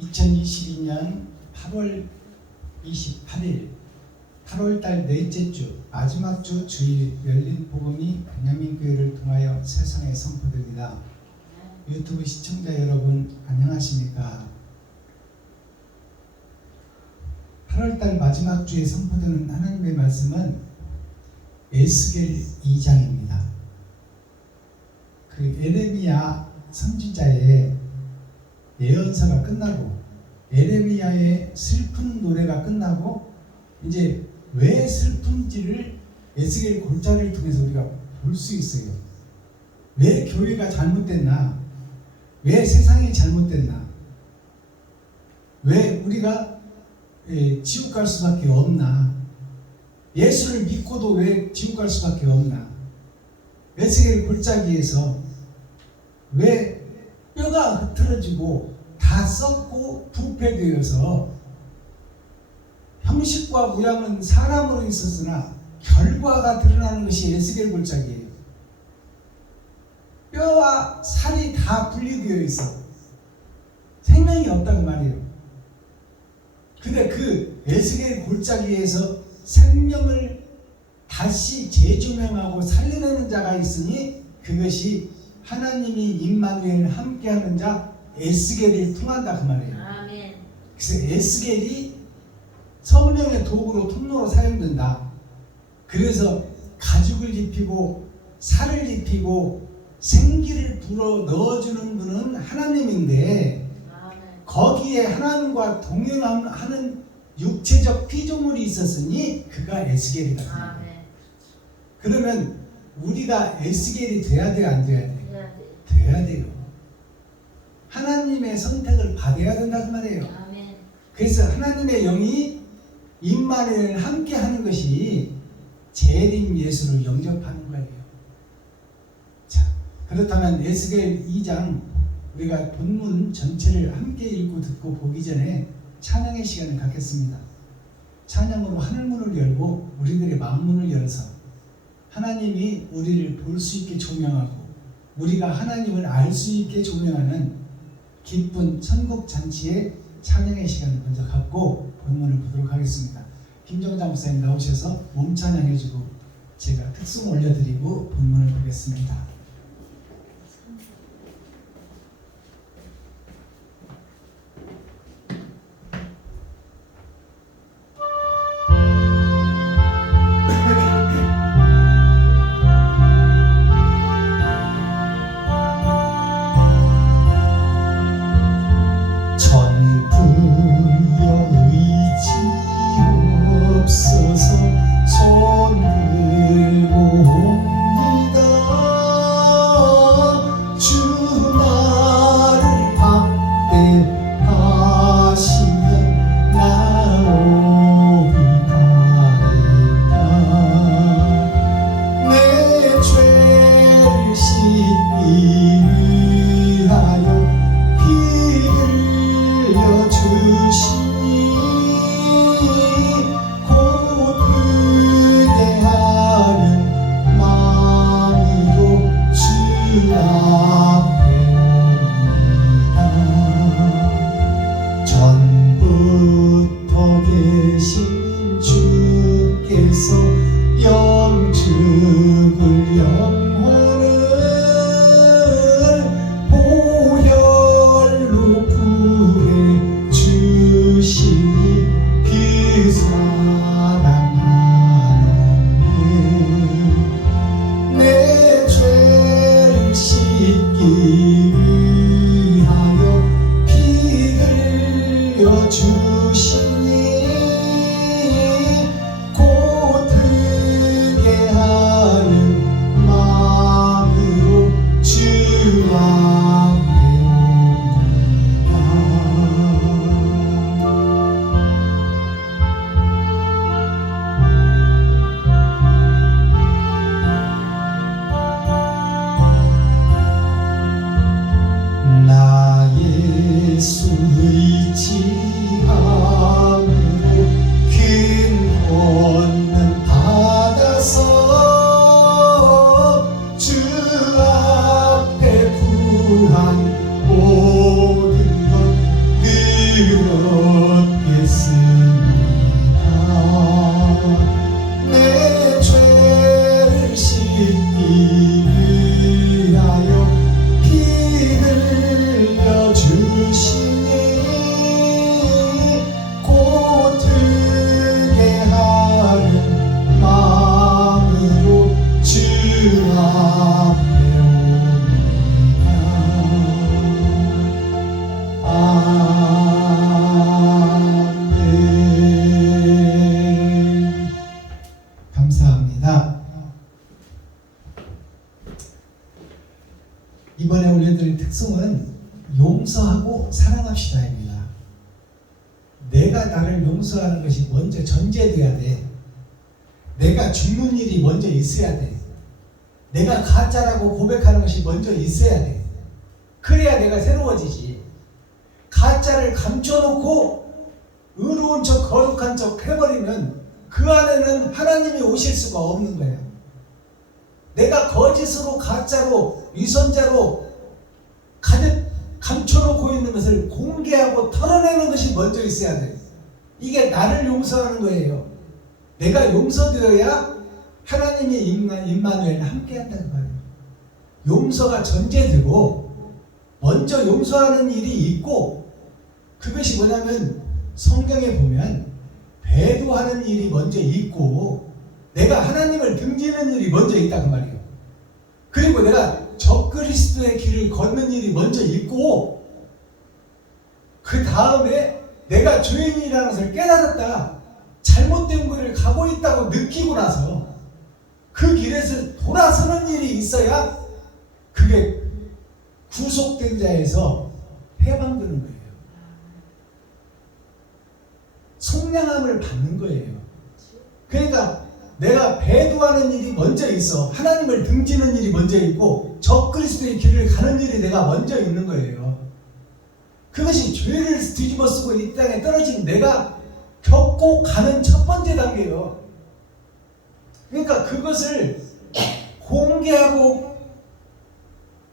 2022년 8월 28일 8월달 넷째 주 마지막 주 주일 열린 복음이 베냐민교회를 통하여 세상에 선포됩니다. 유튜브 시청자 여러분 안녕하십니까? 8월달 마지막 주에 선포되는 하나님의 말씀은 에스겔 2장입니다. 그 에레미야 선지자의 예언서가 끝나고 에레미야의 슬픈 노래가 끝나고 이제 왜 슬픈지를 에스겔 골자를 통해서 우리가 볼 수 있어요. 왜 교회가 잘못됐나? 왜 세상이 잘못됐나? 왜 우리가 지옥 갈 수밖에 없나? 예수를 믿고도 왜 지옥 갈 수밖에 없나? 에스겔 골짜기에서 왜 뼈가 흐트러지고 다 썩고 부패되어서 형식과 모양은 사람으로 있었으나 결과가 드러나는 것이 에스겔 골짜기예요. 뼈와 살이 다 분리되어 있어. 생명이 없다고 말이에요. 근데 그 에스겔 골짜기에서 생명을 다시 재조명하고 살려내는 자가 있으니 그것이 하나님이 임마누엘 함께하는 자 에스겔이 통한다 그 말이에요. 아멘. 그래서 에스겔이 성령의 도구로 통로로 사용된다. 그래서 가죽을 입히고 살을 입히고 생기를 불어 넣어주는 분은 하나님인데 아멘. 거기에 하나님과 동행하는 육체적 피조물이 있었으니 그가 에스겔이다. 아멘. 그러면 우리가 에스겔이 돼야 돼요, 안 돼야 돼요? 돼야 돼. 돼야 돼요. 하나님의 선택을 받아야 된다는 말이에요. 아멘. 그래서 하나님의 영이 임마누엘 함께 하는 것이 재림 예수를 영접하는 거예요. 자, 그렇다면 에스겔 2장 우리가 본문 전체를 함께 읽고 듣고 보기 전에 찬양의 시간을 갖겠습니다. 찬양으로 하늘문을 열고 우리들의 마음문을 열어서 하나님이 우리를 볼 수 있게 조명하고 우리가 하나님을 알 수 있게 조명하는 기쁜 천국 잔치의 찬양의 시간을 먼저 갖고 본문을 보도록 하겠습니다. 김정자 목사님 나오셔서 몸 찬양해주고 제가 특송 올려드리고 본문을 보겠습니다. 사랑합시다입니다. 내가 나를 용서하는 것이 먼저 전제돼야 돼. 내가 죽는 일이 먼저 있어야 돼. 내가 가짜라고 고백하는 것이 먼저 있어야 돼. 그래야 내가 새로워지지. 가짜를 감춰놓고 의로운 척 거룩한 척 해버리면 그 안에는 하나님이 오실 수가 없는 거야. 내가 거짓으로 가짜로 위선자로 가득 감춰놓고 있는 것을 공개하고 털어내는 것이 먼저 있어야 돼. 이게 나를 용서하는 거예요. 내가 용서되어야 하나님의 임마누엘 함께 한다는 말이에요. 용서가 전제되고 먼저 용서하는 일이 있고, 그것이 뭐냐면 성경에 보면 배도하는 일이 먼저 있고 내가 하나님을 등지는 일이 먼저 있다는 말이에요. 그리고 내가 적그리스도의 길을 걷는 일이 먼저 있고, 그 다음에 내가 죄인이라는 것을 깨달았다, 잘못된 길을 가고 있다고 느끼고 나서 그 길에서 돌아서는 일이 있어야 그게 구속된 자에서 해방되는 거예요. 속량함을 받는 거예요. 그러니까 내가 배도하는 일이 먼저 있어. 하나님을 등지는 일이 먼저 있고 적그리스도의 길을 가는 일이 내가 먼저 있는 거예요. 그것이 죄를 뒤집어 쓰고 이 땅에 떨어진 내가 겪고 가는 첫 번째 단계예요. 그러니까 그것을 공개하고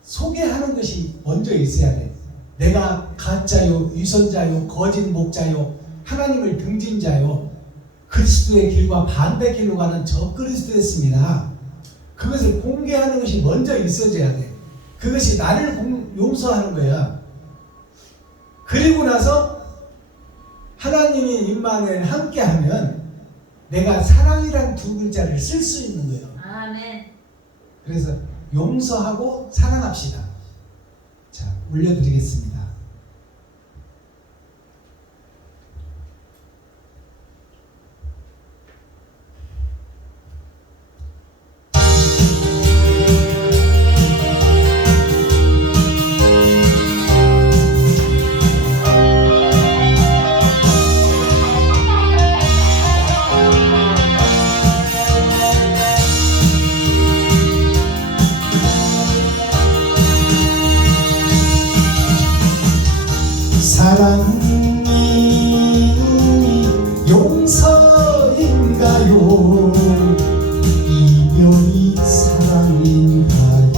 소개하는 것이 먼저 있어야 돼. 내가 가짜요, 위선자요, 거짓 목자요, 하나님을 등진 자요, 그리스도의 길과 반대 길로 가는 적그리스도였습니다. 그것을 공개하는 것이 먼저 있어져야 돼. 그것이 나를 용서하는 거야. 그리고 나서 하나님이 임마누엘 함께하면 내가 사랑이란 두 글자를 쓸 수 있는 거예요. 아멘. 그래서 용서하고 사랑합시다. 자, 올려드리겠습니다. 사랑이 용서인가요? 이별이 사랑인가요?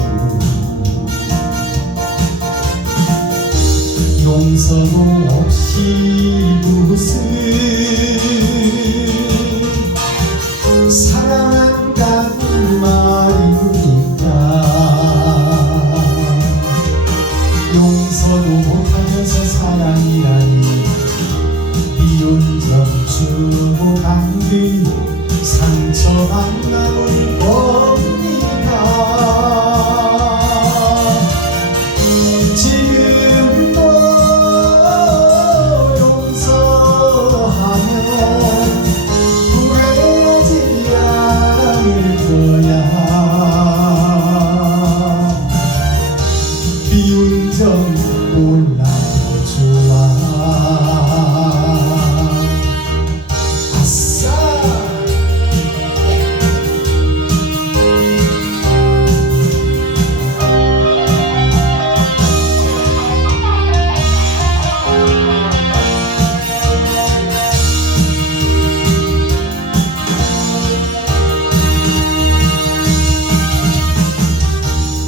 용서도 없이 무슨 사랑한다는 말입니까? 용서도 못하면서 사랑이라니 미운 점 주고 간 뒤 상처만 남을 겁니다. 지금도 용서하면 후회하지 않을 거야. 미운 점 몰라도 좋아. 아싸!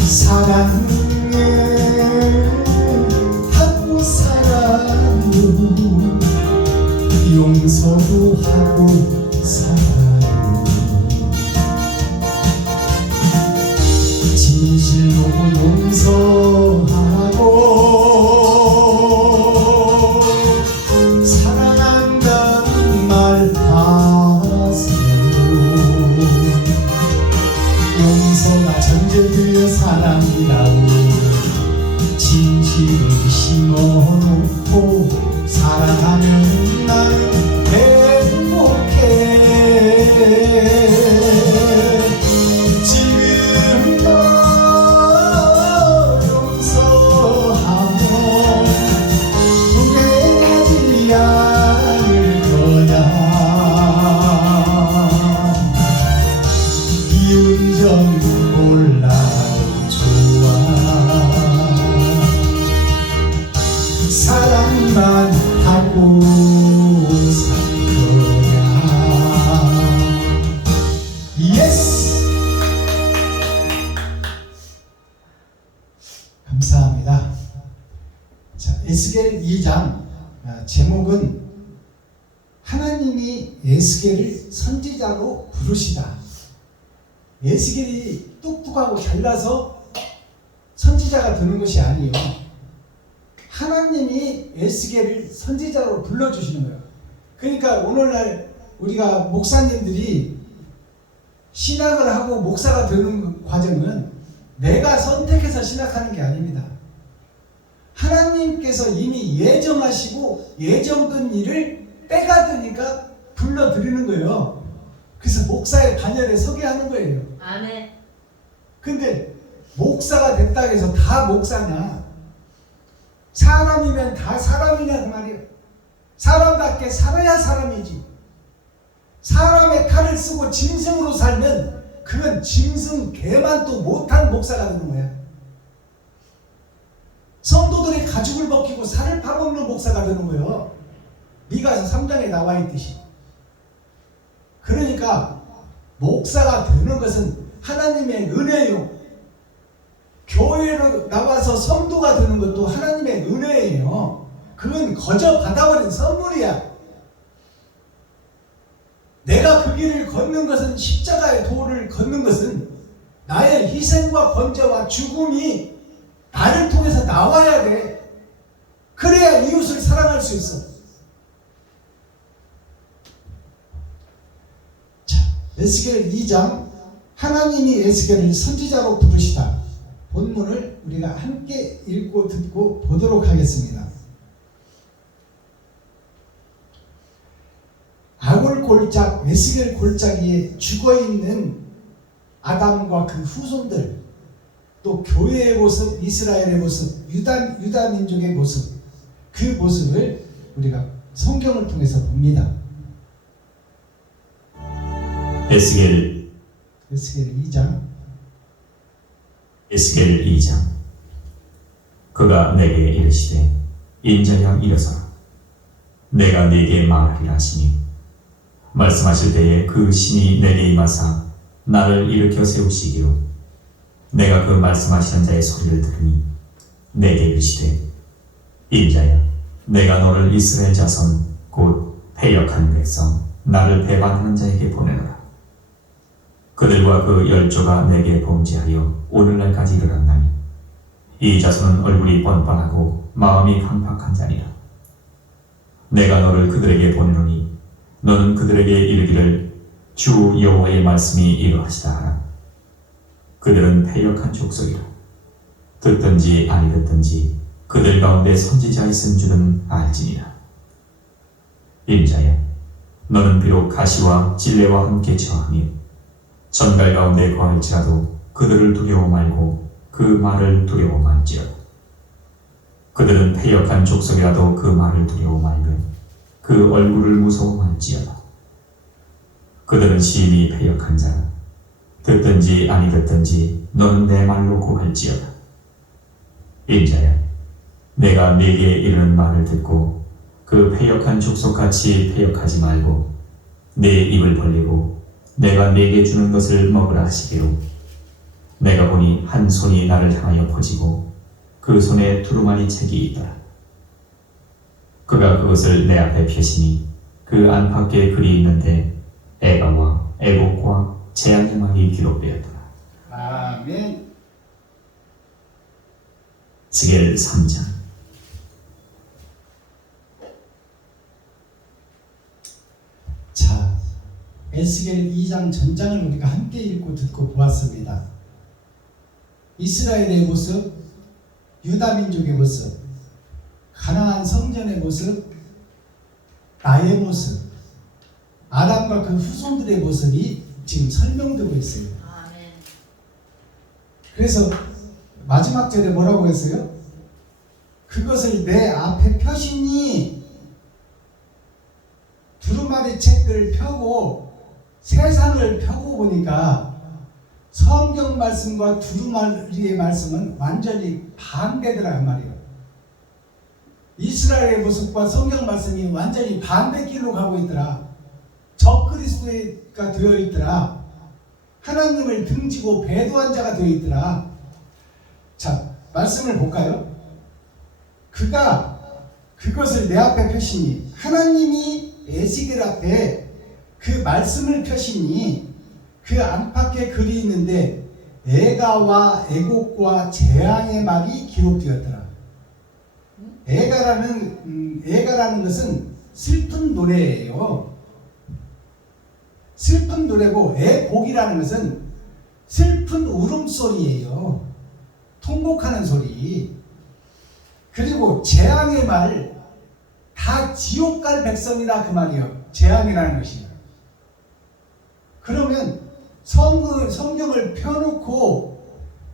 사랑을 하고 살아요. 용서도 하고 살아요. 진실로 용서하고 사랑한다는 말 하세요. 용서가 전제되어 사랑이라고 진실을 심어놓고 사랑하면 나는 행복해. 하고 살 거야. 예스! 감사합니다. 자, 에스겔 2장 제목은 하나님이 에스겔을 선지자로 부르시다. 에스겔이 똑똑하고 잘나서 선지자가 되는 것이 아니에요. 하나님이 에스겔을 선지자로 불러주시는 거예요. 그러니까 오늘날 우리가 목사님들이 신학을 하고 목사가 되는 과정은 내가 선택해서 신학하는 게 아닙니다. 하나님께서 이미 예정하시고 예정된 일을 때가 되니까 불러드리는 거예요. 그래서 목사의 반열에 서게 하는 거예요. 아멘. 근데 목사가 됐다 해서 다 목사냐? 사람이면 다 사람이냐 그 말이에요. 사람답게 살아야 사람이지. 사람의 칼을 쓰고 짐승으로 살면 그건 짐승 개만도 못한 목사가 되는 거야. 성도들의 가죽을 벗기고 살을 파먹는 목사가 되는 거예요. 미가서 3장에 나와 있듯이. 그러니까 목사가 되는 것은 하나님의 은혜요. 교회로 나와서 성도가 되는 것도 하나님의 은혜예요. 그건 거저 받아버린 선물이야. 내가 그 길을 걷는 것은, 십자가의 도를 걷는 것은 나의 희생과 번제와 죽음이 나를 통해서 나와야 돼. 그래야 이웃을 사랑할 수 있어. 자, 에스겔 2장 하나님이 에스겔을 선지자로 부르시다. 본문을 우리가 함께 읽고 듣고 보도록 하겠습니다. 아골 골짜기, 에스겔 골짜기에 죽어있는 아담과 그 후손들, 또 교회의 모습, 이스라엘의 모습, 유다 민족의 모습, 그 모습을 우리가 성경을 통해서 봅니다. 에스겔 2장. 에스겔 2장. 그가 내게 이르시되 인자야 일어서라. 내가 네게 말하리라 하시니 말씀하실 때에 그 신이 내게 임하사 나를 일으켜 세우시기로 내가 그 말씀하시는 자의 소리를 들으니 내게 이르시되 인자야 내가 너를 이스라엘 자손 곧 패역한 백성 나를 배반하는 자에게 보내노라. 그들과 그 열조가 내게 범죄하여 오늘날까지 이르렀나니 이 자손은 얼굴이 뻔뻔하고 마음이 강팍한 자니라. 내가 너를 그들에게 보내노니 너는 그들에게 이르기를 주 여호와의 말씀이 이러하시다 하라. 그들은 패역한 족속이라. 듣든지 아니 듣든지 그들 가운데 선지자 있은 줄은 알지니라. 인자야 너는 비록 가시와 찔레와 함께 처하며 전갈 가운데 거할지라도 그들을 두려워 말고 그 말을 두려워 말지어다. 그들은 패역한 족속이라도 그 말을 두려워 말면 그 얼굴을 무서워 말지어다. 그들은 심히 패역한 자라. 듣든지 아니 듣든지 너는 내 말로 고할지어다. 인자야 내가 네게 이르는 말을 듣고 그 패역한 족속같이 패역하지 말고 네 입을 벌리고 내가 네게 주는 것을 먹으라 하시기로 내가 보니 한 손이 나를 향하여 퍼지고 그 손에 두루마리 책이 있더라. 그가 그것을 내 앞에 펴시니 그 안팎에 글이 있는데 애가와 애곡과 재앙의 말이 기록되었더라. 아멘. 에스겔 3장. 자, 에스겔 2장 전장을 우리가 함께 읽고 듣고 보았습니다. 이스라엘의 모습, 유다 민족의 모습, 가나안 성전의 모습, 나의 모습, 아담과 그 후손들의 모습이 지금 설명되고 있어요. 아멘. 그래서 마지막 절에 뭐라고 했어요? 그것을 내 앞에 펴시니 두루마리 책들을 펴고 세상을 펴고 보니까 성경 말씀과 두루마리의 말씀은 완전히 반대더라 말이에요. 이스라엘의 모습과 성경 말씀이 완전히 반대길로 가고 있더라. 적그리스도가 되어 있더라. 하나님을 등지고 배도한 자가 되어 있더라. 자, 말씀을 볼까요? 그가 그것을 내 앞에 펴시니, 하나님이 에스겔 앞에 그 말씀을 펴시니 그 안팎에 글이 있는데 애가와 애곡과 재앙의 말이 기록되었더라. 애가라는 것은 슬픈 노래예요. 슬픈 노래고, 애곡이라는 것은 슬픈 울음소리예요. 통곡하는 소리. 그리고 재앙의 말, 다 지옥 갈 백성이다 그 말이에요. 재앙이라는 것이. 그러면 성경을 펴놓고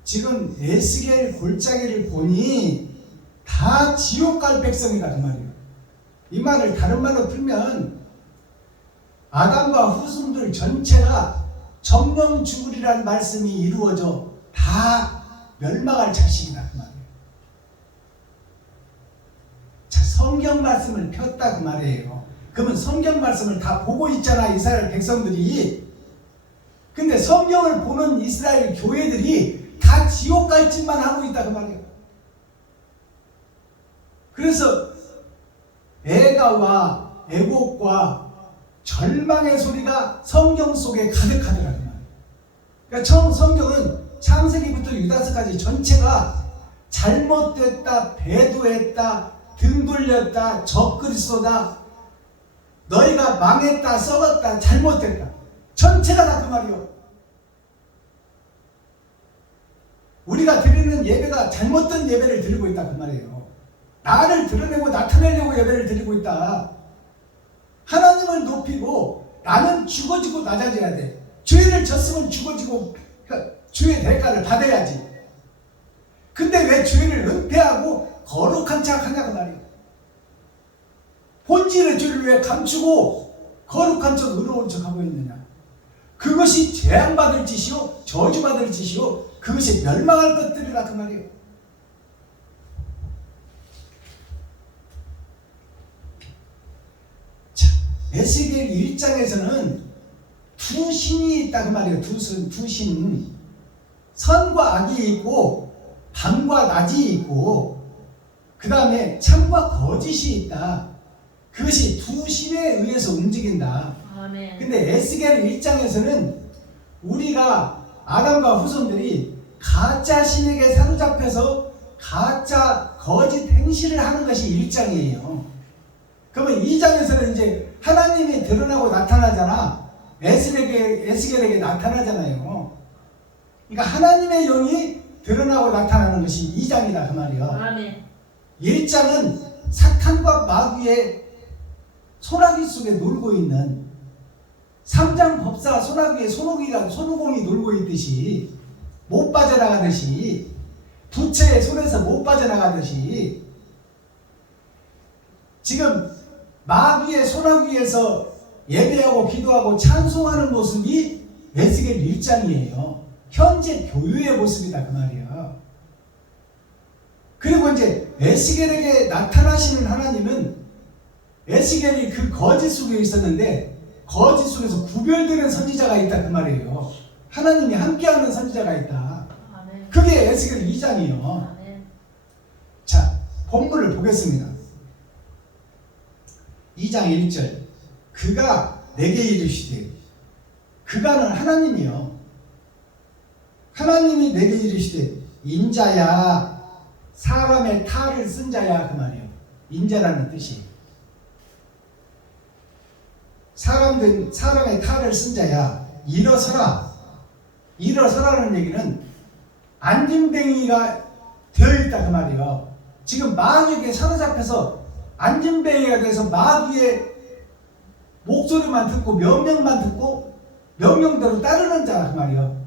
지금 에스겔 골짜기를 보니 다 지옥 갈 백성이다 그 말이에요. 이 말을 다른 말로 풀면 아담과 후손들 전체가 정령 죽으리라는 말씀이 이루어져 다 멸망할 자식이다 그 말이에요. 자, 성경 말씀을 폈다 그 말이에요. 그러면 성경 말씀을 다 보고 있잖아, 이스라엘 백성들이. 근데 성경을 보는 이스라엘 교회들이 다 지옥 갈 짓만 하고 있다 그 말이에요. 그래서 애가와 애곡과 절망의 소리가 성경 속에 가득하더라 그 말이에요. 그러니까 성경은 창세기부터 유다서까지 전체가 잘못됐다, 배도했다, 등 돌렸다, 적그리스도다, 너희가 망했다, 썩었다, 잘못됐다, 전체가 다 그 말이요. 우리가 드리는 예배가 잘못된 예배를 드리고 있다 그 말이에요. 나를 드러내고 나타내려고 예배를 드리고 있다. 하나님을 높이고 나는 죽어지고 낮아져야 돼. 죄를 졌으면 죽어지고 죄의 대가를 받아야지. 근데 왜 죄를 은폐하고 거룩한 척 하냐 그 말이에요. 본질의 죄를 왜 감추고 거룩한 척 의로운 척 하고 있느냐. 그것이 재앙받을 짓이요 저주받을 짓이요 그것이 멸망할 것들이라 그 말이에요. 자, 에스겔 1장에서는 두 신이 있다 그 말이에요. 두 신. 선과 악이 있고 밤과 낮이 있고 그 다음에 참과 거짓이 있다. 그것이 두 신에 의해서 움직인다. 아멘. 근데 에스겔 1장에서는 우리가 아담과 후손들이 가짜 신에게 사로잡혀서 가짜 거짓 행실을 하는 것이 1장이에요. 그러면 2장에서는 이제 하나님이 드러나고 나타나잖아. 에스겔에게 나타나잖아요. 그러니까 하나님의 영이 드러나고 나타나는 것이 2장이다 그 말이에요. 아멘. 1장은 사탄과 마귀의 소나기 속에 놀고 있는 3장 법사 소나기에 손오공이 놀고 있듯이 못 빠져나가듯이 부채의 손에서 못 빠져나가듯이 지금 마귀의 소나기에서 예배하고 기도하고 찬송하는 모습이 에스겔 1장이에요. 현재 교회의 모습이다 그 말이에요. 그리고 이제 에스겔에게 나타나시는 하나님은 에스겔이 그 거짓 속에 있었는데 거짓 속에서 구별되는 선지자가 있다 그 말이에요. 하나님이 함께하는 선지자가 있다. 아멘. 그게 에스겔 2장이에요. 아멘. 자, 본문을 보겠습니다. 2장 1절. 그가 내게 이르시되, 그가는 하나님이요. 하나님이 내게 이르시되 인자야, 사람의 탈을 쓴 자야 그 말이에요. 인자라는 뜻이 사람의 탈을 쓴 자야, 일어서라. 일어서라는 얘기는 안진뱅이가 되어 있다 그 말이에요. 지금 마귀에게 사로잡혀서 안진뱅이가 돼서 마귀의 목소리만 듣고 명령만 듣고 명령대로 따르는 자라 그 말이에요.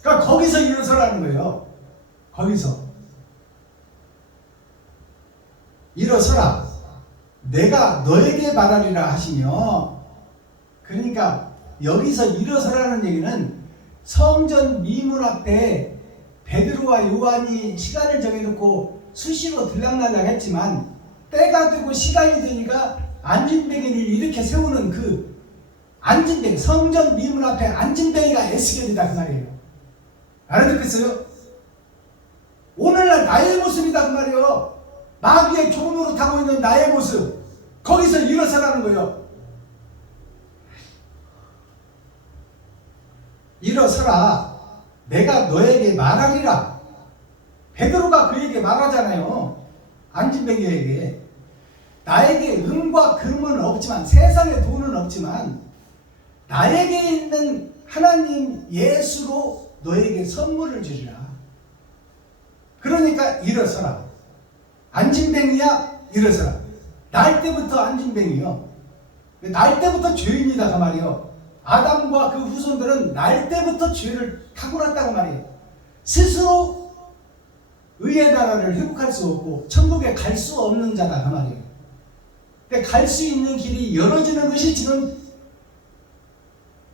그러니까 거기서 일어서라는 거예요. 거기서 일어서라. 내가 너에게 말하리라 하시며, 그러니까 여기서 일어서라는 얘기는 성전 미문 앞에 베드로와 요한이 시간을 정해놓고 수시로 들락날락 했지만 때가 되고 시간이 되니까 안진뱅이를 이렇게 세우는 그 안진뱅이, 성전 미문 앞에 안진뱅이가 에스겔이다 그 말이에요. 알아듣겠어요? 오늘날 나의 모습이다 그 말이에요. 마귀의 종으로 타고 있는 나의 모습, 거기서 일어서라는 거예요. 일어서라, 내가 너에게 말하리라. 베드로가 그에게 말하잖아요. 안진뱅이에게. 나에게 은과 금은 없지만, 세상에 돈은 없지만 나에게 있는 하나님 예수로 너에게 선물을 주리라. 그러니까 일어서라. 안진뱅이야, 일어서라. 날 때부터 안진뱅이요. 날 때부터 죄인이다 그 말이요. 아담과 그 후손들은 날 때부터 죄를 타고났다고 말이에요. 스스로 의의 나라를 회복할 수 없고 천국에 갈 수 없는 자다 그 말이에요. 근데 갈 수 있는 길이 열어지는 것이 지금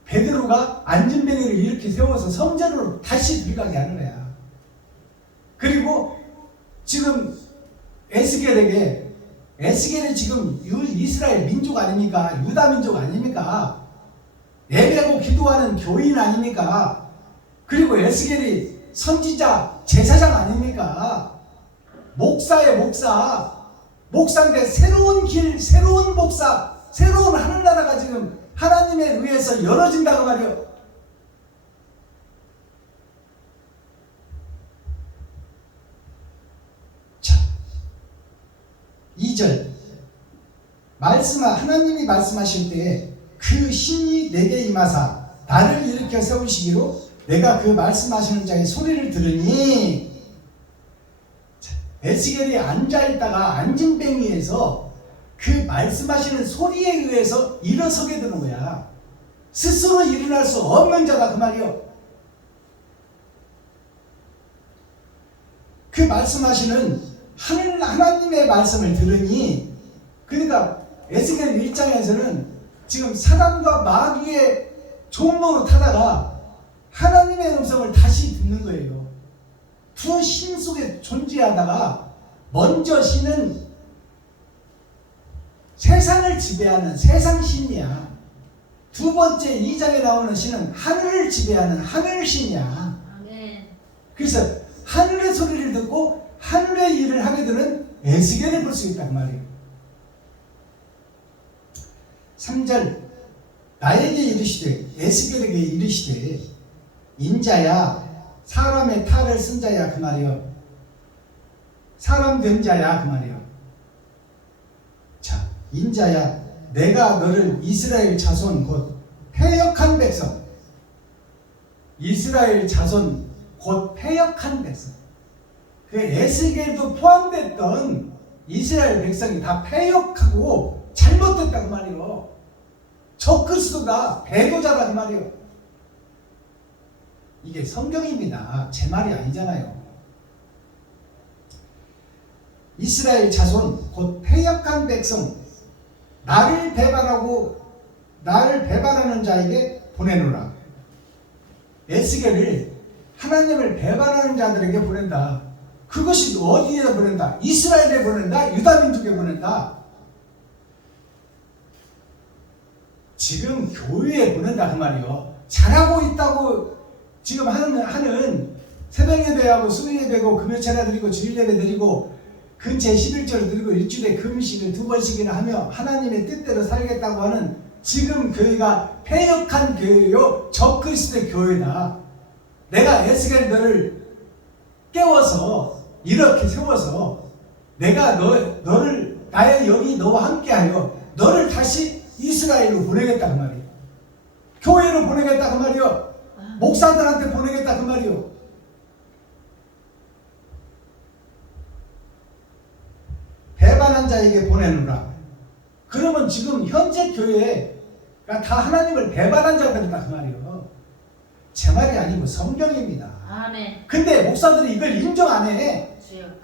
베드로가 안진뱅이를 이렇게 세워서 성전으로 다시 들어가게 하는 거야. 그리고 지금 에스겔이 지금 이스라엘 민족 아닙니까? 유다 민족 아닙니까? 예배하고 기도하는 교인 아닙니까? 그리고 에스겔이 선지자, 제사장 아닙니까? 목사의 목사. 목사인데 새로운 길, 새로운 목사, 새로운 하늘나라가 지금 하나님에 의해서 열어진다고 말이요. 자, 2절 하나님이 말씀하실 때 그 신이 내게 임하사 나를 일으켜 세우시기로 내가 그 말씀하시는 자의 소리를 들으니, 에스겔이 앉아있다가 안진뱅이에서 그 말씀하시는 소리에 의해서 일어서게 되는 거야. 스스로 일어날 수 없는 자다 그 말이요. 그 말씀하시는 하나님의 말씀을 들으니, 그러니까 에스겔 1장에서는 지금 사단과 마귀의 종로로 타다가 하나님의 음성을 다시 듣는 거예요. 두 신 속에 존재하다가 먼저 신은 세상을 지배하는 세상신이야. 두 번째 2장에 나오는 신은 하늘을 지배하는 하늘신이야. 그래서 하늘의 소리를 듣고 하늘의 일을 하게 되는 에스겔을 볼 수 있단 말이에요. 3절 나에게 이르시되, 에스겔에게 이르시되 인자야, 사람의 탈을 쓴 자야 그 말이요. 사람 된 자야 그 말이요. 자, 인자야, 내가 너를 이스라엘 자손 곧 패역한 백성, 이스라엘 자손 곧 패역한 백성, 그 에스겔도 포함됐던 이스라엘 백성이 다 패역하고 잘못됐다 그 말이요. 저 그리스도가 배도자다 그 말이요. 이게 성경입니다. 제 말이 아니잖아요. 이스라엘 자손 곧 패역한 백성, 나를 배반하는 자에게 보내노라. 에스겔을 하나님을 배반하는 자들에게 보낸다. 그것이 어디에 보낸다? 이스라엘에 보낸다? 유다 민족에 보낸다? 지금 교회에 보낸다 그 말이요. 잘하고 있다고 지금 하는 새벽 예배하고 수요 예배고 금요체나 드리고 주일 예배 드리고 근처에 11조를 드리고 일주일에 금식을 2번씩이나 하며 하나님의 뜻대로 살겠다고 하는 지금 교회가 패역한 교회요, 적그리스도의 교회다. 내가 에스겔 너를 깨워서 이렇게 세워서 내가 너를 나의 영이 너와 함께하여 너를 다시 이스라엘로 보내겠다 그 말이에요. 교회로 보내겠다 그 말이에요. 목사들한테 보내겠다 그 말이에요. 배반한 자에게 보내노라. 그러면 지금 현재 교회가 다 하나님을 배반한 자들이다 그 말이에요. 제 말이 아니고 성경입니다. 아멘. 근데 목사들이 이걸 인정 안 해.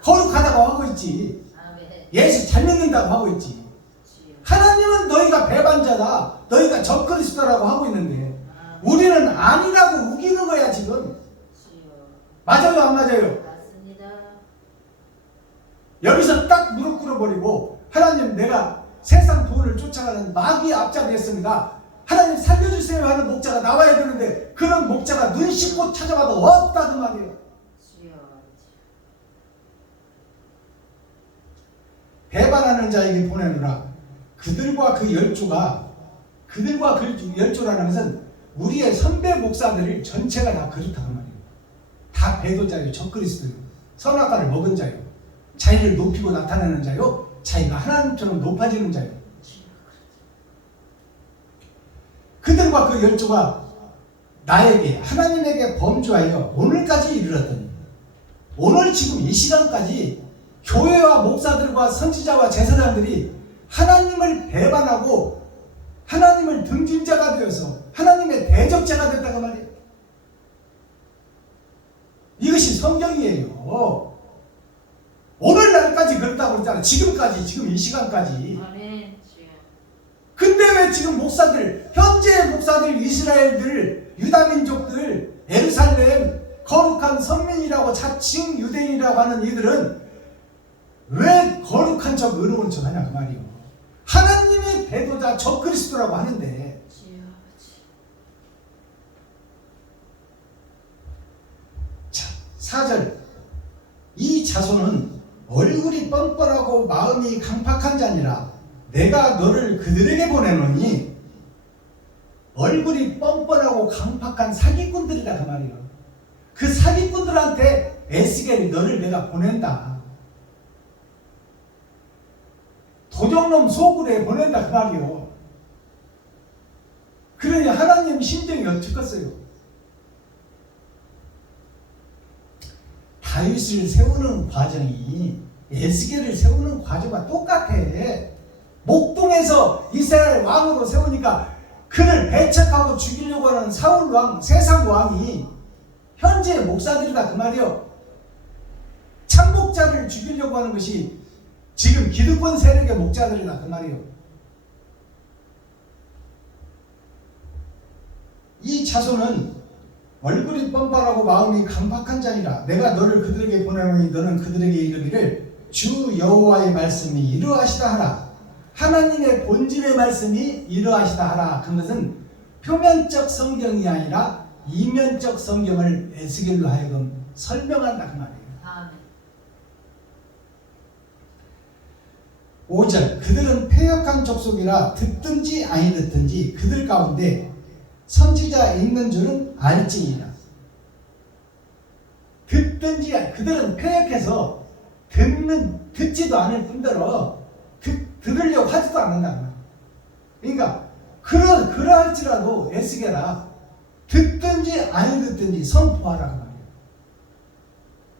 거룩하다고 하고 있지. 아멘. 예수 잘 믿는다고 하고 있지. 하나님은 너희가 배반자다, 너희가 적그리스도라고 하고 있는데 우리는 아니라고 우기는 거야 지금. 맞아요 안 맞아요? 맞습니다. 여기서 딱 무릎 꿇어버리고 하나님 내가 세상 돈을 쫓아가는 마귀의 앞잡이였습니다. 하나님 살려주세요 하는 목자가 나와야 되는데 그런 목자가 눈 씻고 찾아봐도 없다는 말이에요. 배반하는 자에게 보내노라. 그들과 그 열조라는 것은 우리의 선배 목사들이 전체가 다 그렇다는 말이에요. 다 배도자요, 적그리스도요, 선악과를 먹은 자요, 자기를 높이고 나타내는 자요, 자기가 하나님처럼 높아지는 자요. 그들과 그 열조가 나에게 하나님에게 범죄하여 오늘까지 이르렀더니 오늘 지금 이 시간까지 교회와 목사들과 선지자와 제사장들이 하나님을 배반하고 하나님을 등진 자가 되어서 하나님의 대적자가 됐다고 말이에요. 이것이 성경이에요. 오늘날까지 그렇다고 그랬잖아요. 지금까지, 지금 이 시간까지. 근데 왜 지금 목사들, 현재 목사들, 이스라엘들, 유다민족들, 예루살렘, 거룩한 선민이라고 자칭 유대인이라고 하는 이들은 왜 거룩한 척, 의로운 척 하냐 그 말이에요. 하나님의 배도자 적그리스도라고 하는데 자, 4절 이 자손은 얼굴이 뻔뻔하고 마음이 강팍한 자니라 내가 너를 그들에게 보내노니 얼굴이 뻔뻔하고 강팍한 사기꾼들이라 그 말이에요. 그 사기꾼들한테 에스겔이 너를 내가 보낸다. 도적놈 소굴에 보낸다 그 말이요. 그러니 하나님 심정이 어떻겠어요? 다윗을 세우는 과정이 에스겔을 세우는 과정과 똑같아. 목동에서 이스라엘 왕으로 세우니까 그를 배척하고 죽이려고 하는 사울 왕, 세상 왕이 현재 목사들이다 그 말이요. 참목자를 죽이려고 하는 것이 지금 기득권 세력의 목자들이다 그 말이에요. 이 자손은 얼굴이 뻔뻔하고 마음이 강팍한 자니라 내가 너를 그들에게 보내노니 너는 그들에게 이르기를 주 여호와의 말씀이 이러하시다 하라. 하나님의 본질의 말씀이 이러하시다 하라. 그것은 표면적 성경이 아니라 이면적 성경을 에스겔로 하여금 설명한다 그 말이에요. 5절 그들은 패역한 족속이라 듣든지 아니 듣든지 그들 가운데 선지자 있는 줄은 알지니라. 듣든지 그들은 패역해서 듣지도 않을 뿐더러 들으려고 하지도 않는다. 그러니까 그러할지라도 에스겔아 듣든지 아니 듣든지 선포하라 그 말이에요.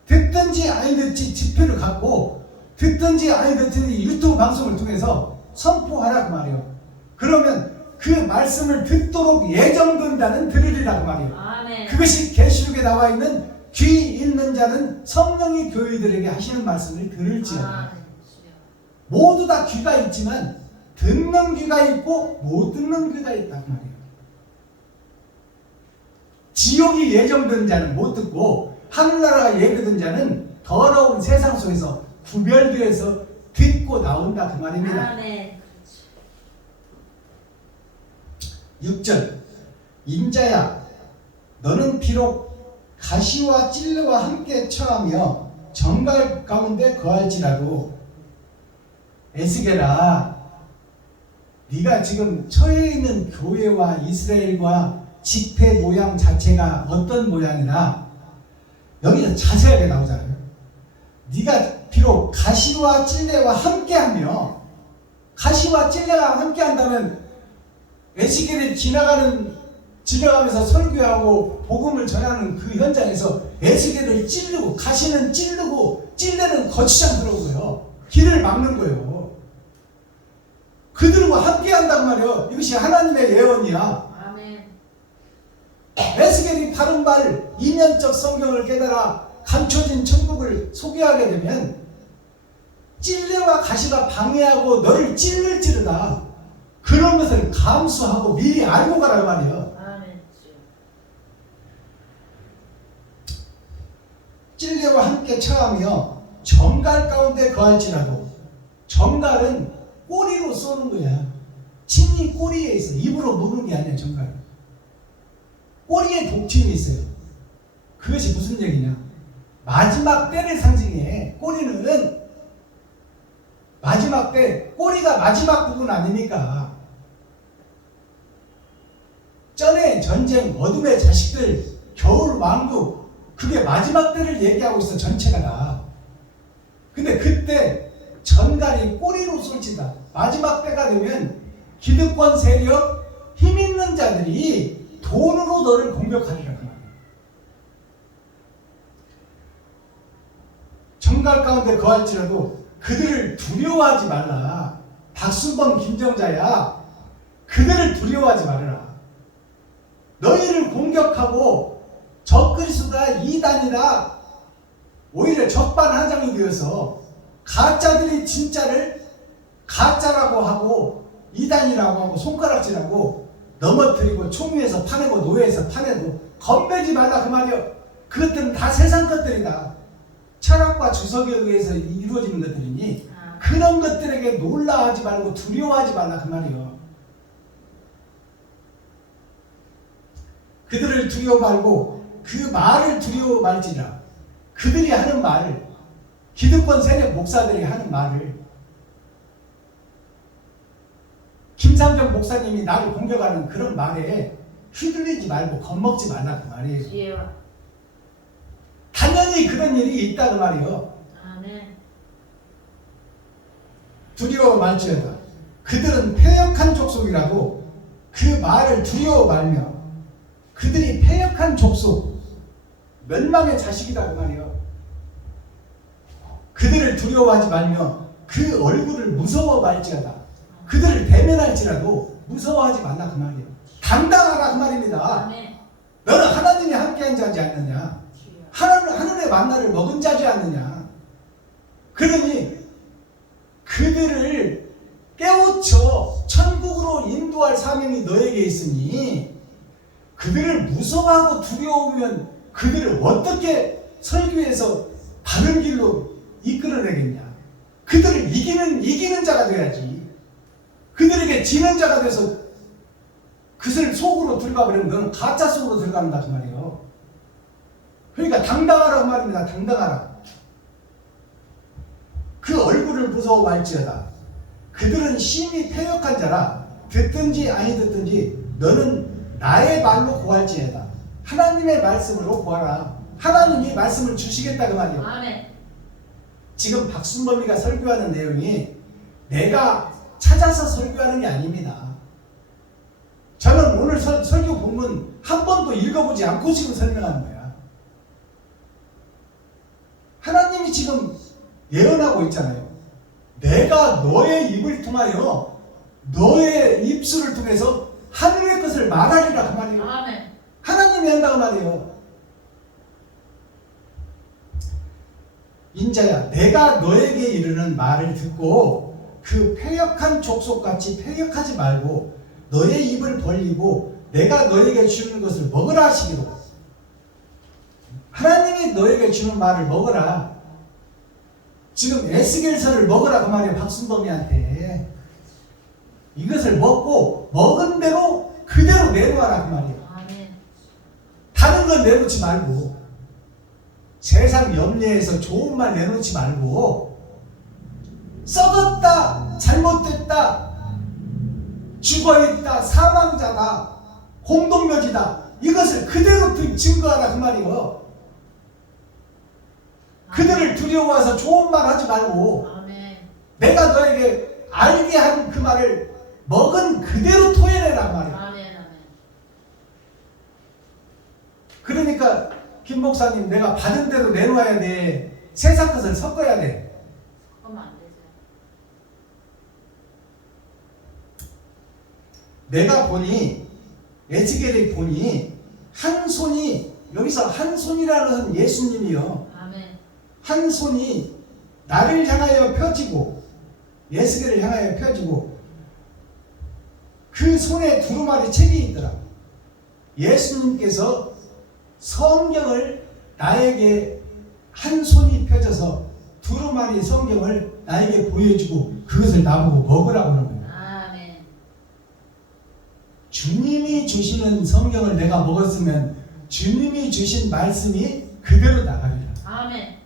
듣든지 아니 듣지 지표를 갖고 듣든지 아니 듣든지 유튜브 방송을 통해서 선포하라 그 말이에요. 그러면 그 말씀을 듣도록 예정된 자는 들으리라 그 말이에요. 아멘. 그것이 계시록에 나와 있는 귀 있는 자는 성령이 교회들에게 하시는 말씀을 들을지어다. 모두 다 귀가 있지만 듣는 귀가 있고 못 듣는 귀가 있다 그 말이에요. 지옥이 예정된 자는 못 듣고 하늘나라가 예비된 자는 더러운 세상 속에서 구별되어서 듣고 나온다 그 말입니다. 네. 6절 임자야 너는 비록 가시와 찔레와 함께 처하며 정갈 가운데 거할지라도 에스겔아 네가 지금 처해 있는 교회와 이스라엘과 집회 모양 자체가 어떤 모양이나 여기서 자세하게 나오잖아요. 네가 비록 가시와 찔레와 함께하며 가시와 찔레가 함께한다면 에스겔이 지나가면서 설교하고 복음을 전하는 그 현장에서 에스겔을 찌르고 가시는 찌르고 찔레는 거치지 않더라고요. 길을 막는 거예요. 그들과 함께한단 말이에요. 이것이 하나님의 예언이야. 아멘. 에스겔이 바른말 이면적 성경을 깨달아 감춰진 천국을 소개하게 되면 찔레와 가시가 방해하고 너를 찔를지르다. 그런 것을 감수하고 미리 알고 가란 말이에요. 아멘. 찔레와 함께 처하며 정갈 가운데 거할지라도 정갈은 꼬리로 쏘는 거야. 침이 꼬리에 있어. 입으로 먹는 게 아니야, 정갈은. 꼬리에 독침이 있어요. 그것이 무슨 얘기냐? 마지막 때를 상징해. 꼬리는 마지막 때, 꼬리가 마지막 부분 아닙니까? 전에 전쟁, 어둠의 자식들, 겨울 왕국, 그게 마지막 때를 얘기하고 있어, 전체가 다. 근데 그때 전갈이 꼬리로 쏠지다. 마지막 때가 되면 기득권 세력, 힘 있는 자들이 돈으로 너를 공격하리라. 정갈 가운데 거할지라도 그들을 두려워하지 말라. 박순범 김정자야, 그들을 두려워하지 말아라. 너희를 공격하고 적그리스도다, 이단이다, 오히려 적반하장이 되어서 가짜들이 진짜를 가짜라고 하고 이단이라고 하고 손가락질하고 넘어뜨리고 총위에서 파내고 노예에서 파내고 겁내지 말라 그 말이요. 그것들은 다 세상 것들이다. 철학과 주석에 의해서 이루어지는 것들이니 그런 것들에게 놀라하지 말고 두려워하지 말라 그 말이요. 그들을 두려워 말고 그 말을 두려워 말지라. 그들이 하는 말을, 기득권 세력 목사들이 하는 말을, 김삼정 목사님이 나를 공격하는 그런 말에 휘둘리지 말고 겁먹지 말라 그 말이에요. 당연히 그런 일이 있다 그 말이요. 아멘. 두려워 말지어다. 그들은 패역한 족속이라도 그 말을 두려워 말며, 그들이 패역한 족속, 멸망의 자식이다 그 말이요. 그들을 두려워하지 말며 그 얼굴을 무서워 말지어다. 그들을 대면할지라도 무서워하지 말라 그 말이에요. 당당하라 그 말입니다. 아멘. 너는 하나님이 함께한 자지 않느냐? 하늘의 만나를 먹은 자지 않느냐? 그러니 그들을 깨우쳐 천국으로 인도할 사명이 너에게 있으니 그들을 무서워하고 두려우면 그들을 어떻게 설교해서 바른 길로 이끌어내겠냐? 그들을 이기는 자가 돼야지. 그들에게 지는 자가 돼서 그것을 속으로 들어가버리면 너는 가짜 속으로 들어간다 그 말이에요. 그러니까 당당하라고 말입니다. 당당하라. 그 얼굴을 무서워 말지어다. 그들은 심히 패역한 자라. 듣든지 아니 듣든지 너는 나의 말로 고할지어다. 하나님의 말씀으로 고하라. 하나님이 말씀을 주시겠다 그 말이에요. 아멘. 지금 박순범이가 설교하는 내용이 내가 찾아서 설교하는 게 아닙니다. 저는 오늘 설교 본문 한 번도 읽어보지 않고 지금 설명하는 거야. 하나님이 지금 예언하고 있잖아요. 내가 너의 입을 통하여 너의 입술을 통해서 하늘의 것을 말하리라 그 말이에요. 아멘. 하나님이 한다고 말이에요. 인자야, 내가 너에게 이르는 말을 듣고 그 패역한 족속같이 패역하지 말고 너의 입을 벌리고 내가 너에게 주는 것을 먹으라 하시기로. 하나님이 너에게 주는 말을 먹어라. 지금 에스겔서를 먹으라 그 말이에요. 박순범이한테. 이것을 먹고 먹은 대로 그대로 내놓아라 그 말이에요. 아멘. 다른 건 내놓지 말고, 세상 염려에서 좋은 말 내놓지 말고, 썩었다, 잘못됐다, 죽어있다, 사망자다, 공동묘지다, 이것을 그대로 증거하라 그 말이에요. 그들을 두려워해서 좋은 말 하지 말고 아멘. 내가 너에게 알게 한 그 말을 먹은 그대로 토해내라 말이에요. 아멘. 아멘. 그러니까 김 목사님, 내가 받은 대로 내놓아야 돼. 세상 것을 섞어야 돼. 그러면 안 되죠. 내가 보니, 에스겔이 보니 한 손이, 여기서 한 손이라는 예수님이요, 아멘. 한 손이 나를 향하여 펴지고 에스겔을 향하여 펴지고 그 손에 두루마리 책이 있더라. 예수님께서 성경을 나에게 한 손이 펴져서 두루마리 성경을 나에게 보여주고 그것을 나보고 먹으라고 하는 거예요. 아멘. 주님이 주시는 성경을 내가 먹었으면 주님이 주신 말씀이 그대로 나가리라. 아멘.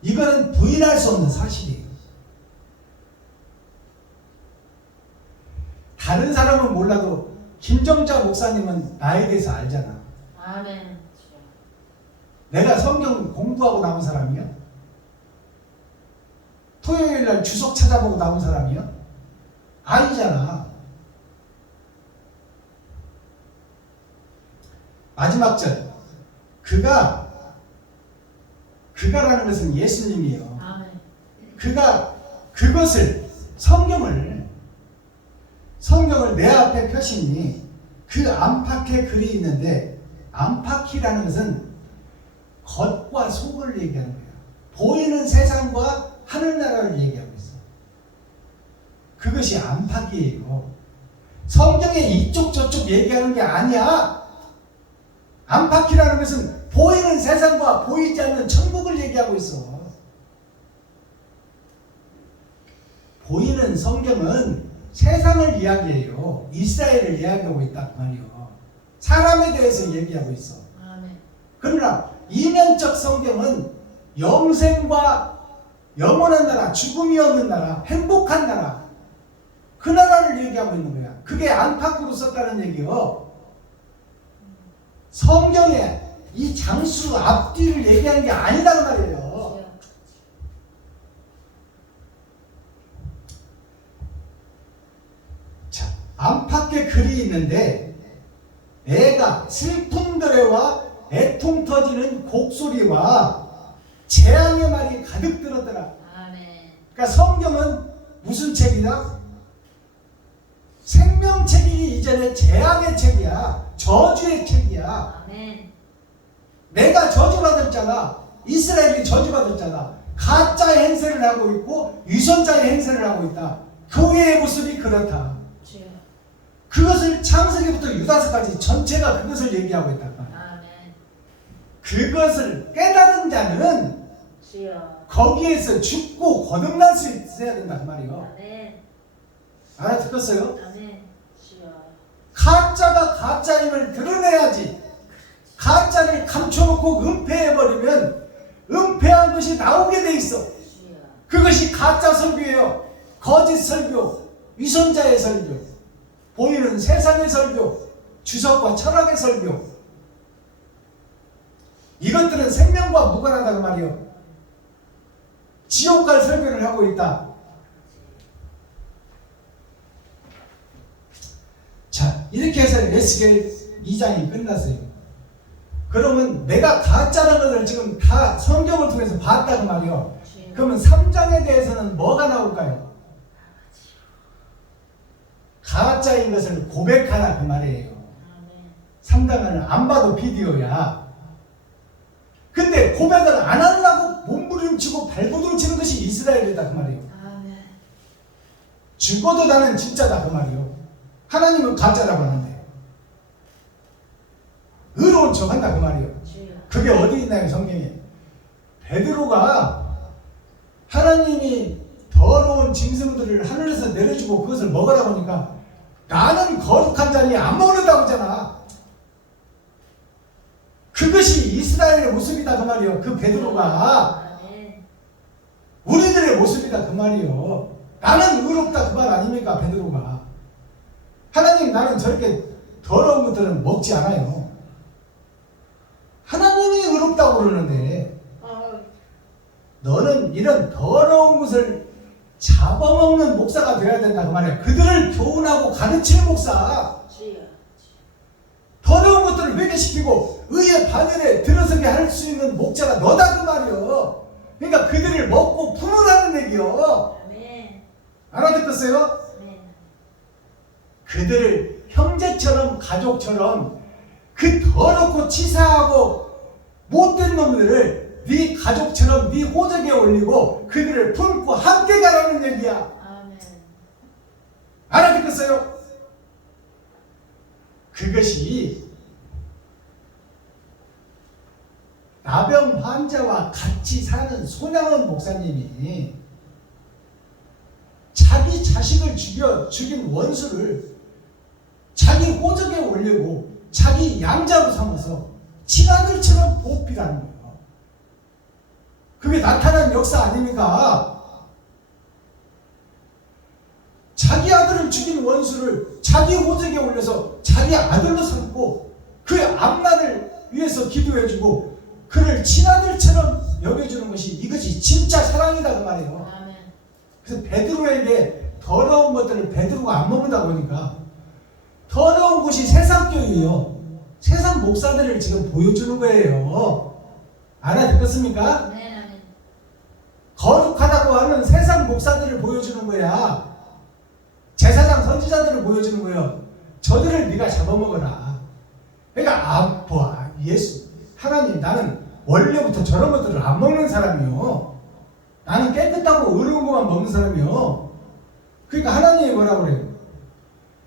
이거는 부인할 수 없는 사실이에요. 다른 사람은 몰라도 김정자 목사님은 나에 대해서 알잖아. 아멘. 내가 성경 공부하고 나온 사람이야? 토요일날 주석 찾아보고 나온 사람이야? 아니잖아. 마지막 절. 그가라는 것은 예수님이에요. 아멘. 그가 그것을 성경을 내 앞에 펴시니 그 안팎에 글이 있는데, 안팎이라는 것은 겉과 속을 얘기하는 거예요. 보이는 세상과 하늘나라를 얘기하고 있어. 그것이 안팎이에요. 성경에 이쪽 저쪽 얘기하는 게 아니야. 안팎이라는 것은 보이는 세상과 보이지 않는 천국을 얘기하고 있어. 보이는 성경은 세상을 이야기해요. 이스라엘을 이야기하고 있단 말이요. 사람에 대해서 얘기하고 있어. 아멘. 그러나 이면적 성경은 영생과 영원한 나라, 죽음이 없는 나라, 행복한 나라, 그 나라를 얘기하고 있는 거야. 그게 안팎으로 썼다는 얘기요. 성경에 이 장수 앞뒤를 얘기하는 게 아니란 말이에요. 자, 안팎에 글이 있는데 애가 슬픈 노래와 애통 터지는 곡소리와 재앙의 말이 가득 들었더라. 아멘. 그러니까 성경은 무슨 책이다? 생명책이 이전에 재앙의 책이야. 저주의 책이야. 아멘. 내가 저주받았잖아. 이스라엘이 저주받았잖아. 가짜의 행세를 하고 있고 위선자의 행세를 하고 있다. 교회의 모습이 그렇다. 주여. 그것을 창세기부터 유다서까지 전체가 그것을 얘기하고 있다. 아멘. 그것을 깨달은 자는 주여. 거기에서 죽고 거듭날 수 있어야 된다 그 말이요. 아멘. 알아듣겠어요? 아멘. 주여. 가짜가 가짜임을 드러내야지. 가짜를 감춰놓고 은폐해버리면 은폐한 것이 나오게 돼 있어. 주여. 그것이 가짜 설교예요. 거짓 설교, 위선자의 설교, 보이는 세상의 설교, 주석과 철학의 설교. 이것들은 생명과 무관하다 그 말이요. 지옥 갈 설교를 하고 있다. 자, 이렇게 해서 에스겔 2장이 끝났어요. 그러면 내가 가짜라는 것을 지금 다 성경을 통해서 봤다 그 말이요. 주여. 그러면 3장에 대해서는 뭐가 나올까요? 가짜인 것을 고백하라 그 말이에요. 아멘. 3장은 안 봐도 비디오야. 근데 고백을 안 하려고 몸부림치고 발버둥치는 것이 이스라엘이다 그 말이에요. 아멘. 죽어도 나는 진짜다 그 말이에요. 하나님은 가짜라고 하는데 의로운 척한다 그 말이에요. 주여. 그게 어디 있나요 성경에? 베드로가 하나님이 더러운 짐승들을 하늘에서 내려주고 그것을 먹으라고 하니까 나는 거룩한 자니 안 먹는다고 하잖아. 그것이 이스라엘의 모습이다 그 말이에요. 그 베드로가 아멘. 우리들의 모습이다 그 말이에요. 나는 의롭다 그 말 아닙니까 베드로가. 하나님 나는 저렇게 더러운 것들은 먹지 않아요. 하나님이 의롭다고 그러는데 너는 이런 더러운 것을 잡아먹는 목사가 되어야 된다 그 말이야. 그들을 교훈하고 가르치는 목사. 주여. 더러운 것들을 회개시키고 의의 반열에 들어서게 할 수 있는 목자가 너다 그 말이요. 그러니까 그들을 먹고 품으라는 얘기요. 아멘. 알아듣겠어요? 아멘. 그들을 형제처럼 가족처럼 그 더럽고 치사하고 못된 놈들을 네 가족처럼 네 호적에 올리고 그들을 품고 함께 가라는 얘기야. 아멘. 알아듣겠어요? 그것이 나병 환자 왕자와 같이 사는 손양원 목사님이 자기 자식을 죽인 원수를 자기 호적에 올리고 자기 양자로 삼아서 친아들처럼 보필하는 거예요. 그게 나타난 역사 아닙니까? 자기 아들을 죽인 원수를 자기 호적에 올려서 자기 아들로 삼고 그의 앞날을 위해서 기도해주고 그를 친아들처럼 여겨주는 것이 이것이 진짜 사랑이다 그 말이에요. 아멘. 그래서 베드로에게 더러운 것들을 베드로가 안 먹는다 보니까 더러운 곳이 세상교회예요. 세상 목사들을 지금 보여주는 거예요. 알아듣겠습니까? 아멘. 아멘. 거룩하다고 하는 세상 목사들을 보여주는 거야. 제사장 선지자들을 보여주는 거예요. 저들을 네가 잡아먹어라. 그러니까 예수 하나님 나는 원래부터 저런 것들을 안 먹는 사람이요. 나는 깨끗하고 의로운 것만 먹는 사람이요. 그러니까 하나님이 뭐라고 그래요?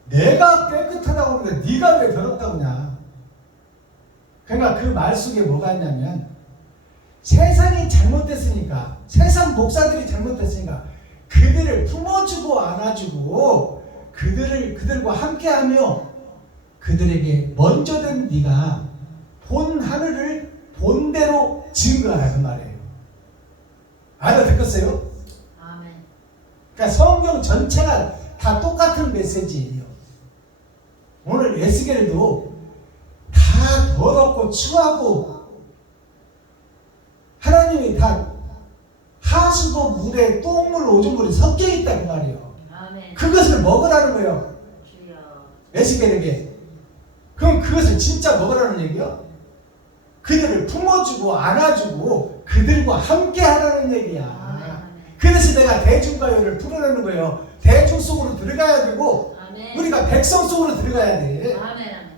내가 깨끗하다고 하는데 네가 왜 더럽다고 하냐. 그러니까 그 말 속에 뭐가 있냐면 세상이 잘못됐으니까 세상 목사들이 잘못됐으니까 그들을 품어주고 안아주고 그들과 함께하며 그들에게 먼저 된 네가 본 하늘을 본대로 증거하라 그 말이에요. 알아듣겠어요? 아멘. 그러니까 성경 전체가 다 똑같은 메시지예요. 오늘 에스겔도 다 더럽고 추하고 하나님이 다 하수도 물에 똥물 오줌물이 섞여 있다 그 말이에요. 아멘. 그것을 먹으라는 거예요. 주여. 에스겔에게. 그럼 그것을 진짜 먹으라는 얘기요? 그들을 품어주고 안아주고 그들과 함께 하라는 얘기야. 아멘. 그래서 내가 대중가요를 풀어내는 거예요. 대중 속으로 들어가야 되고 아멘. 우리가 백성 속으로 들어가야 돼. 아멘. 아멘.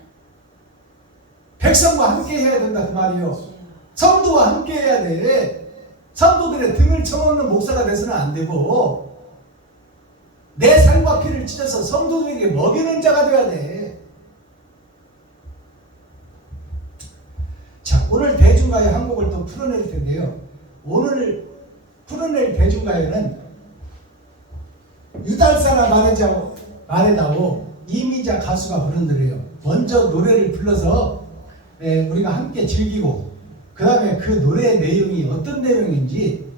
백성과 함께 해야 된다 그 말이요. 주여. 성도와 함께 해야 돼. 성도들의 등을 쳐먹는 목사가 돼서는 안 되고 내 살과 피를 찢어서 성도들에게 먹이는 자가 돼야 돼. 자, 오늘 대중가요 한 곡을 또 풀어낼 텐데요. 오늘 풀어낼 대중가요는 유달사나 말해다오 이미자 가수가 부른 노래예요. 먼저 노래를 불러서 우리가 함께 즐기고 그 다음에 그 노래의 내용이 어떤 내용인지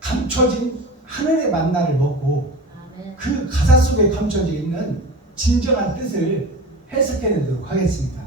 감춰진 하늘의 만나를 먹고 아멘. 그 가사 속에 감춰져 있는 진정한 뜻을 해석해내도록 하겠습니다.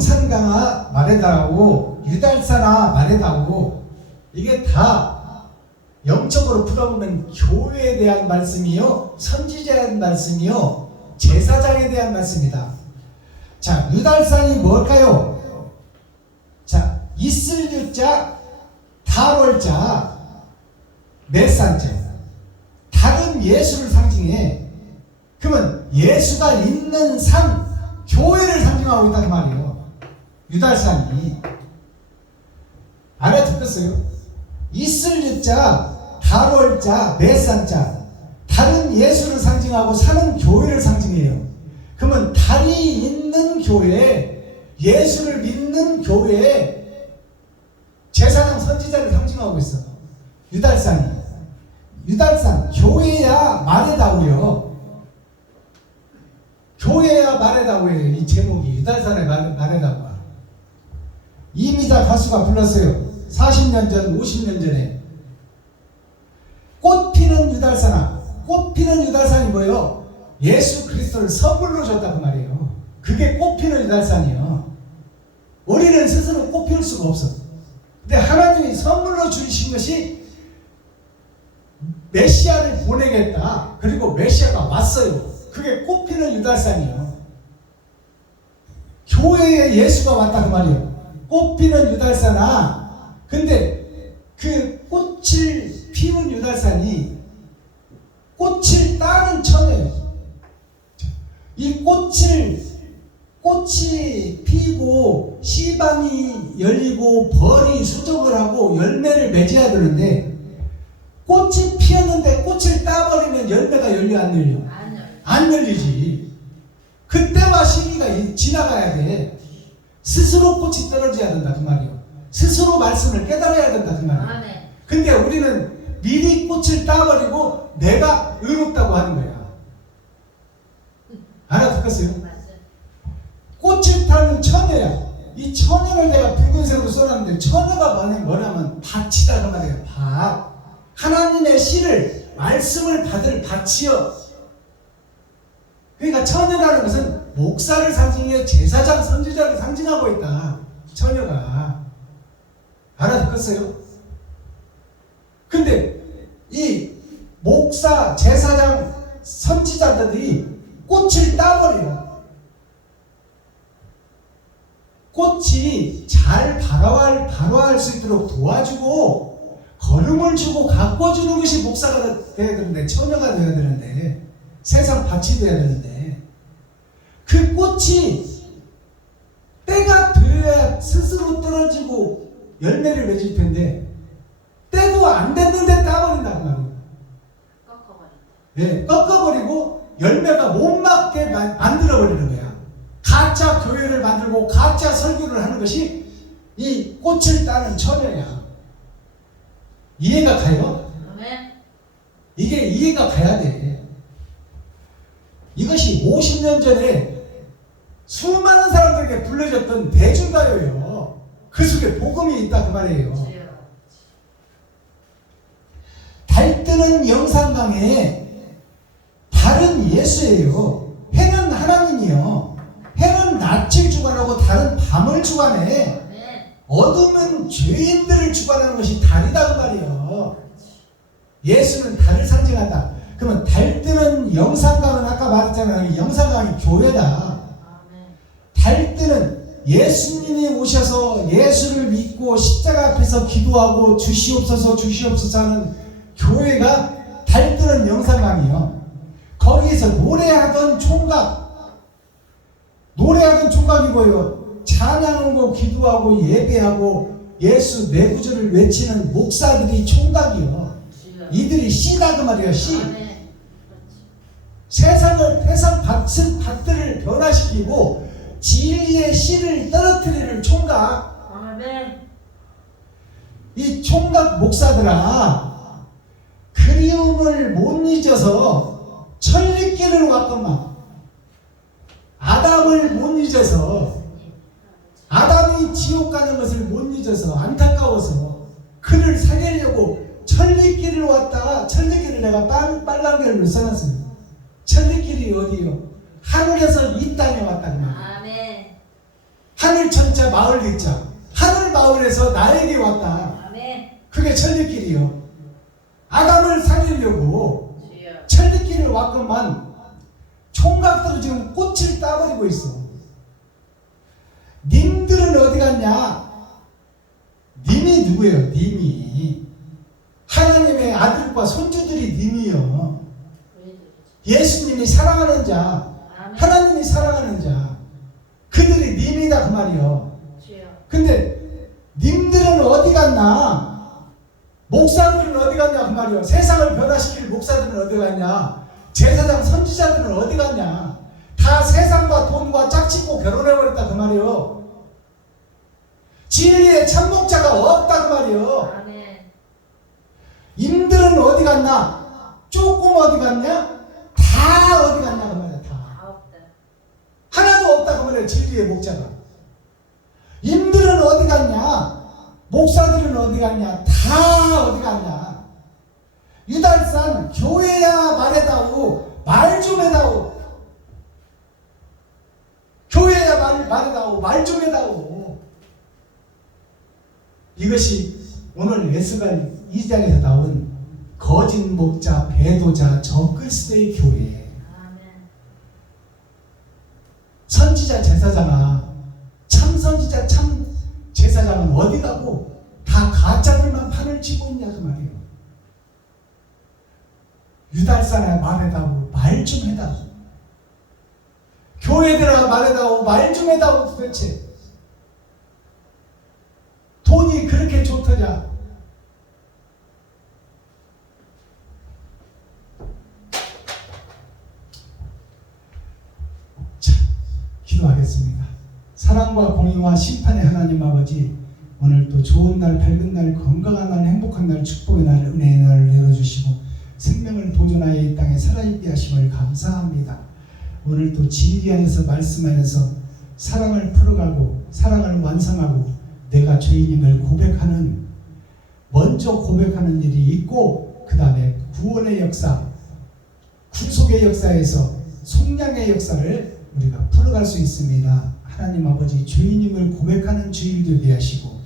영산강아 마레다고 유달사나 마레다고 이게 다 영적으로 풀어보면 교회에 대한 말씀이요, 선지자에 대한 말씀이요, 제사장에 대한 말씀이다. 자, 유달산이 뭘까요? 자, 있을 유자, 다롤자, 맷산자. 다른 예수를 상징해. 그러면 예수가 있는 산, 교회를 상징하고 있다는 말이에요. 유달산이. 알아듣겠어요? 있을 유자, 다롤자, 맷산자. 다른 예수를 상징하고 사는 교회를 상징해요. 그러면 달이 있는 교회, 예수를 믿는 교회에 제사장 선지자를 상징하고 있어. 유달산이. 유달산, 교회야 말에다고요. 교회야 말에다고요. 이 제목이 유달산의 말에다고. 이미자 가수가 불렀어요. 40년 전, 50년 전에. 꽃피는 유달산아. 꽃피는 유달산이 뭐예요? 예수 그리스도를 선물로 줬다고 말이에요. 그게 꽃피는 유달산이에요. 우리는 스스로 꽃피울 수가 없어. 근데 하나님이 선물로 주신 것이 메시아를 보내겠다. 그리고 메시아가 왔어요. 그게 꽃피는 유달산이에요. 교회에 예수가 왔다 그 말이에요. 꽃피는 유달산아. 근데 그 꽃을 피운 유달산이 꽃을 따는 처녀예요. 이 꽃이 피고 씨방이 열리고 벌이 수정을 하고 열매를 맺어야 되는데 꽃이 피었는데 꽃을 따버리면 열매가 열려 안 열려? 안 열리지. 그때와 시기가 지나가야 돼. 스스로 꽃이 떨어져야 된다 그 말이에요. 스스로 말씀을 깨달아야 된다 그 말이에요. 근데 우리는 미리 꽃을 따버리고 내가 의롭다고 하는 거야. 알아듣겠어요? 꽃을 타는 처녀야. 이 처녀를 내가 붉은색으로 써놨는데 처녀가 뭐냐면 밭이다 그 말이에요. 밭. 하나님의 씨를 말씀을 받을 밭이요. 그러니까 처녀라는 것은 목사를 상징해 제사장 선지자를 상징하고 있다. 처녀가. 알아듣겠어요? 근데 이 목사, 제사장, 선지자들이 꽃을 따버려요. 꽃이 잘 발화할 수 있도록 도와주고 걸음을 주고 가꿔주는 것이 목사가 되어야 되는데, 처녀가 되어야 되는데, 세상 밭이 되어야 되는데, 그 꽃이 때가 되어야 스스로 떨어지고 열매를 맺을 텐데 때도 안 됐는데 따버린단 말이에요. 네, 꺾어버리고 열매가 못 맞게 만들어버리는 거야. 가짜 교회를 만들고 가짜 설교를 하는 것이 이 꽃을 따는 처녀야. 이해가 가요? 이게 이해가 가야 돼. 이것이 50년 전에 수많은 사람들에게 불려졌던 대중가요예요. 그 속에 복음이 있다 그 말이에요. 달뜨는 영산강에 달은 예수예요. 해는 하나님이요. 해는 낯을 주관하고 달은 밤을 주관해. 어둠은 죄인들을 주관하는 것이 달이다 그 말이에요. 예수는 달을 상징한다. 그러면 달뜨는 영산강은 아까 말했잖아요. 영산강이 교회다. 달뜨는 예수님이 오셔서 예수를 믿고 십자가 앞에서 기도하고 주시옵소서 주시옵소서 하는 교회가 달뜨는 영산강이요. 거기에서 노래하던 총각이 뭐예요? 찬양하고 기도하고 예배하고 예수 내 구주를 외치는 목사들이 총각이요. 이들이 씨다 그 말이에요. 씨. 세상을 밭들을 변화시키고 진리의 씨를 떨어뜨리는 총각. 이 총각 목사들아, 그리움을 못 잊어서 천리길을 왔건만, 아담을 못 잊어서, 아담이 지옥 가는 것을 못 잊어서 안타까워서 그를 살리려고 천리길을 왔다가, 천리길을 내가 빨간 길을 써놨어요. 천리길이 어디요? 하늘에서 이 땅에 왔다는 말이에요. 하늘 천자 마을 득자. 하늘 마을에서 나에게 왔다. 아멘. 그게 천리길이요. 아담을 살리려고 주여. 천리길을 왔건만 총각들은 지금 꽃을 따버리고 있어. 님들은 어디 갔냐? 님이 누구예요? 님이 하나님의 아들과 손주들이 님이요. 예수님이 사랑하는 자, 아멘. 하나님이 사랑하는 자, 그들이 님이다 그 말이요. 주여. 근데 님들은 어디 갔나? 목사들은 어디 갔냐 그 말이요. 세상을 변화시킬 목사들은 어디 갔냐? 제사장 선지자들은 어디 갔냐? 다 세상과 돈과 짝짓고 결혼해버렸다 그 말이요. 진리의 참목자가 없다 그 말이요. 아멘. 임들은 어디 갔나? 조금 어디 갔냐? 다 어디 갔냐 그 말이야. 다 다 없다. 하나도 없다 그 말이야. 진리의 목자가. 임들은 어디 갔냐? 목사들은 어디 갔냐? 다 어디 갔냐? 유달산 교회야 말해다오. 말 좀 해다오. 교회야 말해다오. 말 좀 해다오. 이것이 오늘 에스겔 2장에서 나온 거짓 목자, 배도자, 적그리스도의 교회. 아멘. 선지자, 제사장아, 참 선지자, 참 제사장은 어디 가고 다 가짜들만 판을 치고 있냐 그 말이에요. 유달산에 말해다오. 말 좀 해다오. 교회들아 말해다오. 말 좀 해다오. 도대체 돈이 그렇게 좋더냐? 자, 기도하겠습니다. 사랑과 공의와 심판의 하나님 아버지, 오늘 또 좋은 날, 밝은 날, 건강한 날, 행복한 날, 축복의 날, 은혜의 날을 열어주시고 생명을 보존하여 이 땅에 살아있게 하심을 감사합니다. 오늘 또 진리 안에서 말씀 안에서 사랑을 풀어가고 사랑을 완성하고 내가 죄인임을 고백하는, 먼저 고백하는 일이 있고 그 다음에 구원의 역사, 구속의 역사에서 속량의 역사를 우리가 풀어갈 수 있습니다. 하나님 아버지, 죄인임을 고백하는 주일 되게 하시고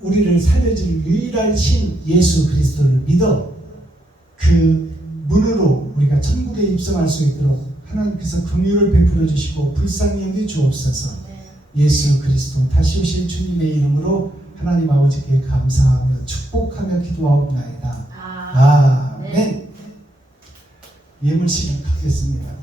우리를 살려줄 유일한 신 예수 그리스도를 믿어 그 문으로 우리가 천국에 입성할 수 있도록 하나님께서 긍휼을 베풀어 주시고 불쌍히 여겨 주옵소서. 예수 그리스도 다시 오실 주님의 이름으로 하나님 아버지께 감사하며 축복하며 기도하옵나이다. 아멘. 예물 시간 갖겠습니다.